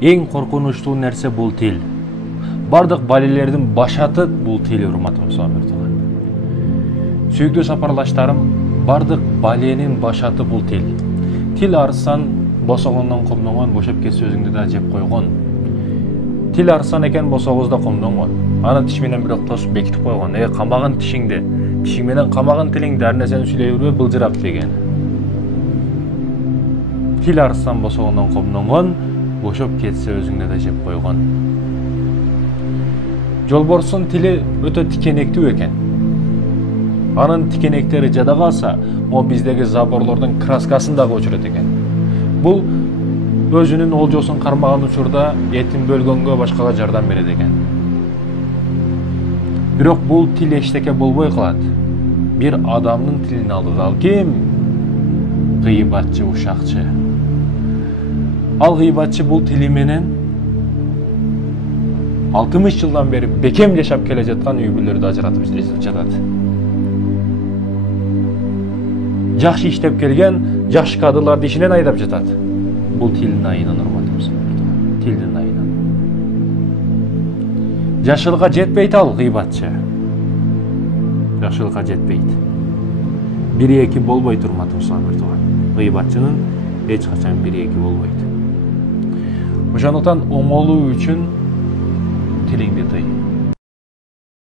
Эң коркунучтуу нерсе бул тил. Бардык балелердин башаты бул тил, урматтуу сабырдылар. Сүйүктүү сапарлаштарым, бардык баленин башаты бул тил. Тил арысан босогондон комдонгон, бошоп кетсе өзүңдү да жеп койгон. Тил арысан экен, босогузда комдонгон. Аны тиш менен бирок тосуп бекитип койгон. Камагын тишиңди, тишиң менен камагын тилиңди ар нерсени сүйлөй бербе, былжырап деген. Тил арысан босогондон комдонгон, бошоп кетсе өзүңдү да жеп койгон. Жолборстун тили өтө тикенектүү экен. Анын тикенектери жада калса, о биздеги заборлордун краскасын дагы өчүрөт экен. Бул өзүнүн олжосун кармаган учурда этин бөлгөнгө, башкага жардам берет экен. Бирок бул тил эчтеке болбой калат. Бир адамдын тилин алды. Ал ким? Гыйбатчы, ушакчы. Ал гыйбатчы бул тили менен 60 жылдан бери бекем жашап келе жаткан үй бүлөлөрдү ажыратып жатат. Жакшы иштеп келген жаш кадрларды ишинен айдап жатат. Бул тилдин айынан, урматтуу. Тилдин айынан. Жашылга жетпейт ал гыйбатчы. Жашылга жетпейт. 1-2 болбойт, урматтуу сабырдылар. Гыйбатчынын эч качан 1-2 болбойт. Ошондуктан оңолуу үчүн тилиңди тый.